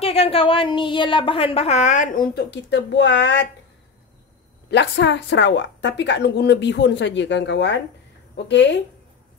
Okey kan kawan, ni ialah bahan-bahan untuk kita buat laksa Sarawak. Tapi Kak Nur guna bihun saja kan kawan. Okey.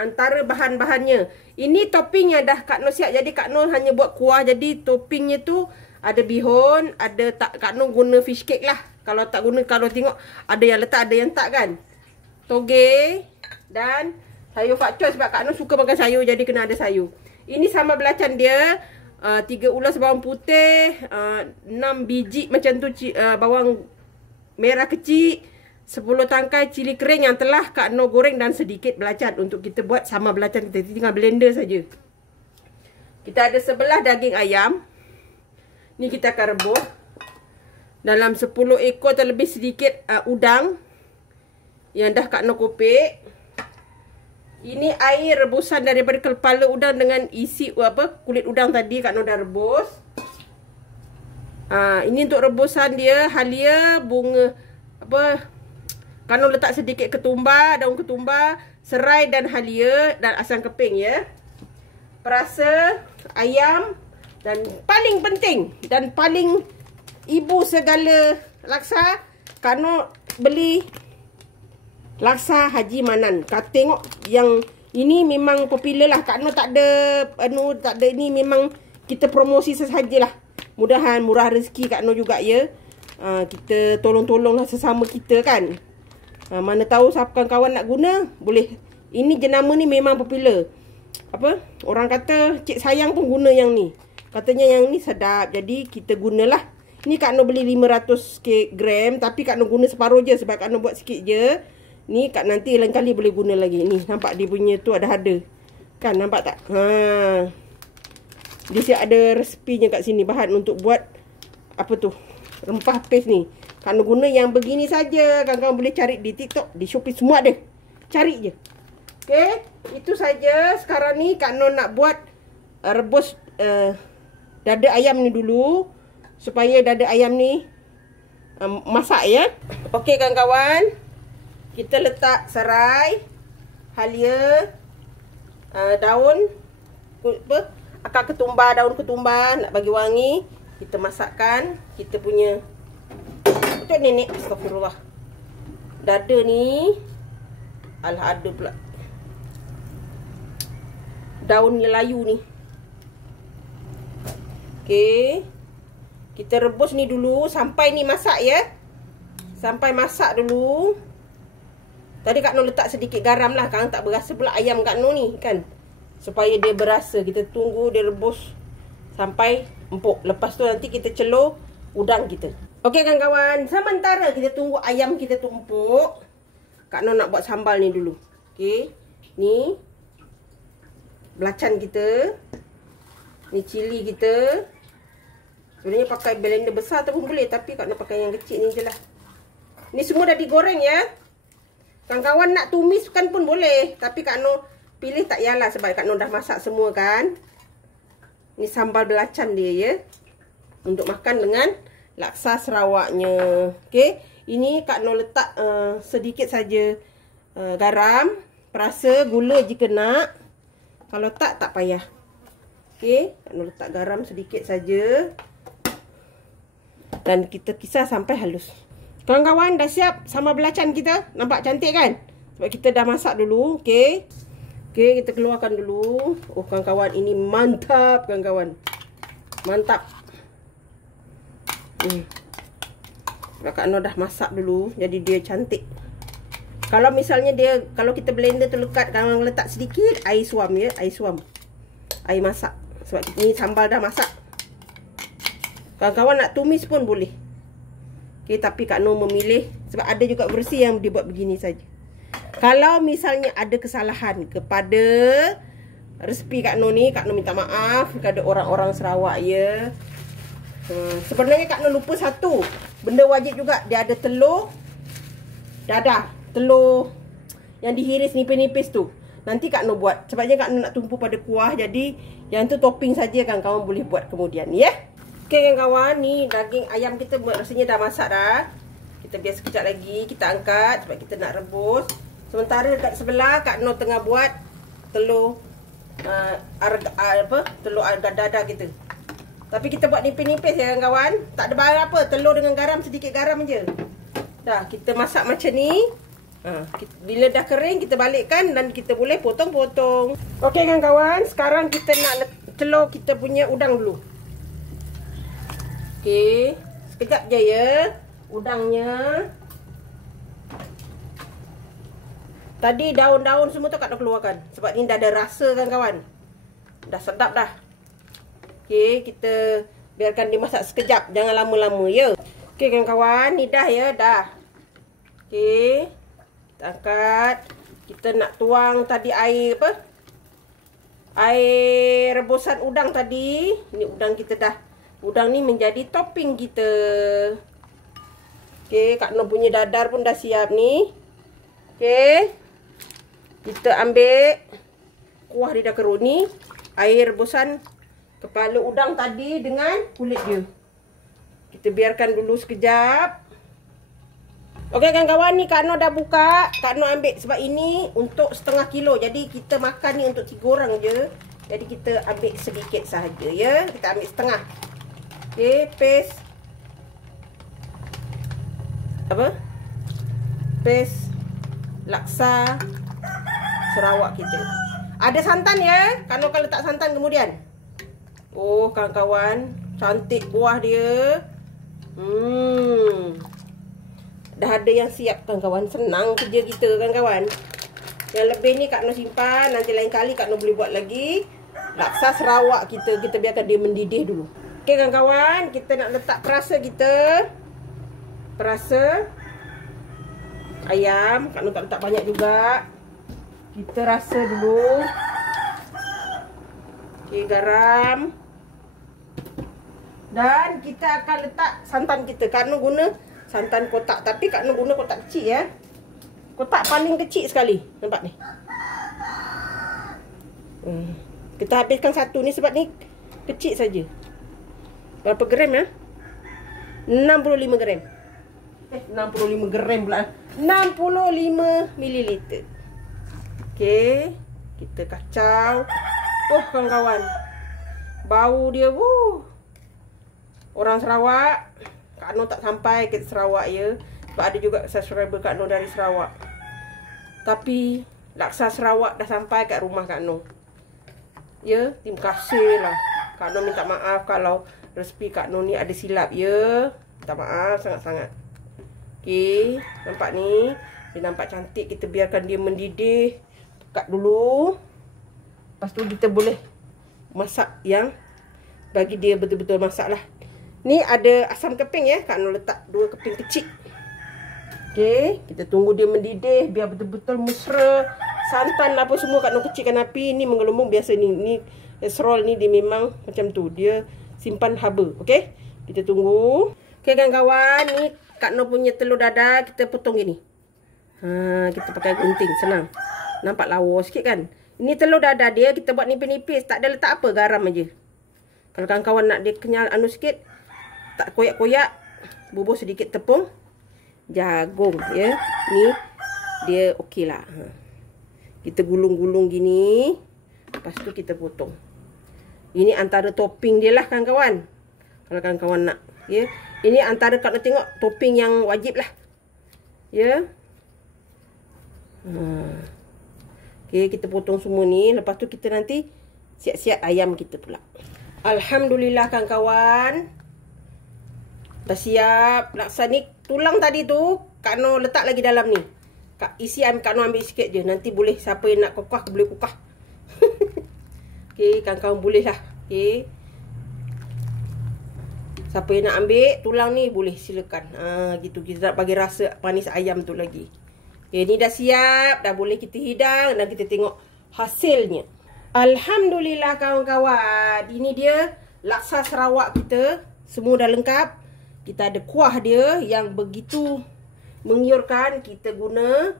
Antara bahan-bahannya, ini topping yang dah Kak Nur siap. Jadi Kak Nur hanya buat kuah. Jadi toppingnya tu ada bihun, ada tak Kak Nur guna fish cake lah. Kalau tak guna, kalau tengok ada yang letak, ada yang tak kan. Toge dan sayur pak choy sebab Kak Nur suka makan sayur, jadi kena ada sayur. Ini sama belacan dia. 3 ulas bawang putih, 6 biji macam tu bawang merah kecil, 10 tangkai cili kering yang telah Kak Nur goreng dan sedikit belacan untuk kita buat sama belacan kita. Tinggal blender saja. Kita ada sebelah daging ayam. Ni kita akan rebus. Dalam 10 ekor terlebih sedikit udang yang dah Kak Nur kopek. Ini air rebusan daripada kepala udang dengan isi kulit udang tadi Kak Nur dah rebus. Ini untuk rebusan dia, halia, bunga Kak Nur letak sedikit ketumbar, daun ketumbar, serai dan halia dan asam keping ya. Perasa ayam dan paling penting dan paling ibu segala laksa, Kak Nur beli laksa Haji Manan. Kak tengok yang ini memang popular lah. Kak Nur tak ada ini, memang kita promosi sesajalah. Mudahan murah rezeki Kak Nur juga ya. Kita tolong-tolonglah sesama kita kan. Mana tahu siapa kawan nak guna, boleh. Ini jenama ni memang popular. Orang kata cik sayang pun guna yang ni. Katanya yang ni sedap. Jadi kita gunalah. Ni Kak Nur beli 500 gram, tapi Kak Nur guna separuh je sebab Kak Nur buat sikit je. Ni Kak nanti lain kali boleh guna lagi. Ni nampak dia punya tu ada. Kan nampak tak? Dia siap ada resepinya kat sini, bahan untuk buat rempah paste ni. Kak Nur guna yang begini saja. Kawan-kawan boleh cari di TikTok, di Shopee, semua ada. Cari je. Okey, itu saja. Sekarang ni Kak Nur nak buat rebus dada ayam ni dulu supaya dada ayam ni masak ya. Okey kawan-kawan. Kita letak serai, halia, daun akar ketumbar, daun ketumbar nak bagi wangi. Kita masakkan kita punya betul nenek, astagfirullah. Dada ni ada pula daun layu ni. Okey. Kita rebus ni dulu sampai ni masak ya. Sampai masak dulu. Tadi Kak Nur letak sedikit garam lah. Kang tak berasa pula ayam Kak Nur ni kan. Supaya dia berasa. Kita tunggu dia rebus sampai empuk. Lepas tu nanti kita celur udang kita. Okey kawan-kawan. Sementara kita tunggu ayam kita tu empuk, Kak Nur nak buat sambal ni dulu. Okey. Ni belacan kita. Ni cili kita. Sebenarnya pakai blender besar tu pun boleh. Tapi Kak Nur pakai yang kecil ni je lah. Ni semua dah digoreng ya. Kawan-kawan nak tumiskan pun boleh. Tapi Kak Nur pilih tak yalah sebab Kak Nur dah masak semua kan. Ni sambal belacan dia ya. Untuk makan dengan laksa Sarawaknya. Okey. Ini Kak Nur letak sedikit saja garam. Perasa gula jika nak. Kalau tak payah. Okey. Kak Nur letak garam sedikit saja. Dan kita kisar sampai halus. Kawan-kawan dah siap sambal belacan kita. Nampak cantik kan? Sebab kita dah masak dulu. Okey. Okey, kita keluarkan dulu. Oh kawan-kawan, ini mantap kawan-kawan. Mantap. Sebab Kak Nur dah masak dulu. Jadi dia cantik. Kalau misalnya kalau kita blender tu lekat, kalau letak sedikit air suam ya. Air suam. Air masak. Sebab ini sambal dah masak. Kawan-kawan nak tumis pun boleh. Okay, tapi Kak Nur memilih sebab ada juga versi yang dibuat begini saja. Kalau misalnya ada kesalahan kepada resepi Kak Nur ni, Kak Nur minta maaf kepada orang-orang Sarawak ya. Sebenarnya Kak Nur lupa satu benda wajib juga. Dia ada telur dadah, telur yang dihiris nipis-nipis tu. Nanti Kak Nur buat. Sebabnya Kak Nur nak tumpu pada kuah. Jadi yang tu topping saja kan kawan boleh buat kemudian ya. Okey kawan, ni daging ayam kita rasanya dah masak dah. Kita biar sekejap lagi, kita angkat sebab kita nak rebus. Sementara dekat sebelah Kak Nur tengah buat telur telur dada kita. Tapi kita buat nipis-nipis ya kawan. Tak ada barang apa, telur dengan garam, sedikit garam je. Dah, kita masak macam ni. Bila dah kering, kita balikkan dan kita boleh potong-potong. Okey kawan-kawan, sekarang kita nak telur kita punya udang dulu. Okey, sekejap je ya udangnya. Tadi daun-daun semua tu Kak Noh keluarkan. Sebab ni dah ada rasa kan kawan. Dah sedap dah. Okey, kita biarkan dia masak sekejap. Jangan lama-lama ya. Okey kawan-kawan, ni dah ya, dah. Okey. Kita angkat. Kita nak tuang tadi air apa? Air rebusan udang tadi. Ni udang kita dah. Udang ni menjadi topping kita. Okey, Kak Noh punya dadar pun dah siap ni. Okey. Kita ambil kuah dia dah kerut ni. Air rebusan kepala udang tadi dengan kulit dia. Kita biarkan dulu sekejap. Okey kawan-kawan, ni Kak Noh dah buka. Kak Noh ambil sebab ini untuk setengah kilo. Jadi kita makan ni untuk 3 orang je. Jadi kita ambil sedikit sahaja ya. Kita ambil setengah. Okey, paste. Apa? Paste laksa Sarawak kita. Ada santan ya. Kak Noh akan letak santan kemudian. Oh kawan-kawan, cantik kuah dia. Dah ada yang siap kawan-kawan. Senang kerja kita kawan-kawan. Yang lebih ni Kak Noh simpan. Nanti lain kali Kak Noh boleh buat lagi. Laksa Sarawak kita. Kita biarkan dia mendidih dulu. Okey kawan-kawan, kita nak letak perasa kita. Perasa ayam. Kak Noh tak letak banyak juga. Kita rasa dulu. Okey, garam. Dan kita akan letak santan kita. Kak Noh guna santan kotak. Tapi Kak Noh guna kotak kecil ya. Kotak paling kecil sekali. Nampak ni. Kita habiskan satu ni sebab ni kecil saja. Berapa gram ya? 65 gram. 65 gram pula. 65 mililiter. Okey. Kita kacau. Oh kawan-kawan. Bau dia. Orang Sarawak. Kak Noh tak sampai ke Sarawak ya. Sebab ada juga subscriber Kak Noh dari Sarawak. Tapi laksa Sarawak dah sampai kat rumah Kak Noh. Ya, terima kasih lah. Kak Noh minta maaf kalau resipi Kak Noh ni ada silap ya. Minta maaf sangat-sangat. Okey, nampak ni. Dia nampak cantik. Kita biarkan dia mendidih. Pekat dulu. Lepas tu kita boleh masak yang bagi dia betul-betul masak lah. Ni ada asam keping ya. Kak Noh letak 2 keping kecil. Okey, kita tunggu dia mendidih biar betul-betul mesra. Santan apa semua Kak Noh kecilkan api. Ni mengelumung biasa ni. Ni esrol ni dia memang macam tu. Dia simpan haba. Okey, kita tunggu. Okey kawan-kawan, ni Kak Noh punya telur dadar kita potong gini. Kita pakai gunting, senang. Nampak lawa sikit kan? Ini telur dadar dia kita buat nipis-nipis. Tak ada letak apa, garam aja. Kalau kawan-kawan nak dia kenyal anu sikit, tak koyak-koyak, bubuh sedikit tepung jagung ya. Ni dia okey lah. Kita gulung-gulung gini. Lepas tu kita potong. Ini antara topping dia lah kawan-kawan. Kalau kawan-kawan nak ya. Ini antara Kak Noh tengok topping yang wajib lah. Ya. Okey, kita potong semua ni. Lepas tu kita nanti siap-siap ayam kita pula. Alhamdulillah kawan-kawan. Dah siap. Laksa ni tulang tadi tu Kak Noh letak lagi dalam ni. Isi Kak Noh ambil sikit je. Nanti boleh siapa yang nak kukuh boleh kukuh. Okey, kawan-kawan boleh lah. Okey. Siapa yang nak ambil tulang ni boleh silakan. Gitu kita nak bagi rasa manis ayam tu lagi. Okey, ni dah siap, dah boleh kita hidang dan kita tengok hasilnya. Alhamdulillah kawan-kawan. Ini dia laksa Sarawak kita. Semua dah lengkap. Kita ada kuah dia yang begitu mengiurkan. Kita guna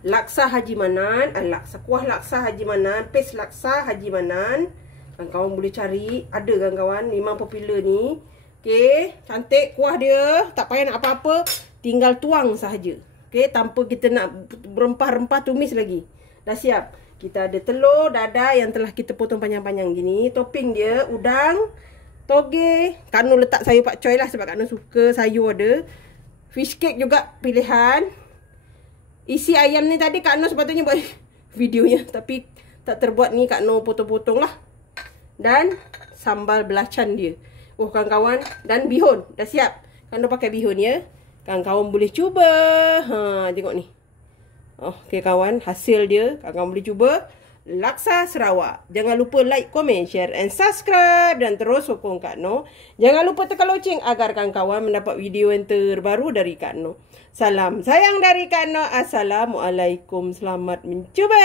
laksa Haji Manan, kuah laksa Haji Manan, paste laksa Haji Manan. Kawan-kawan boleh cari, ada kawan-kawan, memang popular ni. Okey, cantik kuah dia, tak payah nak apa-apa, tinggal tuang sahaja. Okey, tanpa kita nak rempah-rempah tumis lagi. Dah siap. Kita ada telur dadar yang telah kita potong panjang-panjang gini. Topping dia udang, toge. Kak Nur letak sayur pak choy lah sebab Kak Nur suka sayur ada. Fish cake juga pilihan. Isi ayam ni tadi Kak Nur sepatutnya buat videonya, tapi tak terbuat ni. Kak Nur potong-potong lah. Dan sambal belacan dia. Oh kawan-kawan, dan bihun dah siap. Kak Nur pakai bihun ya. Kawan-kawan boleh cuba. Tengok ni. Okay kawan, hasil dia kawan-kawan boleh cuba. Laksa Sarawak. Jangan lupa like, komen, share and subscribe. Dan terus sokong Kak Nur. Jangan lupa tekan loceng agar kawan-kawan mendapat video yang terbaru dari Kak Nur. Salam sayang dari Kak Nur. Assalamualaikum. Selamat mencuba.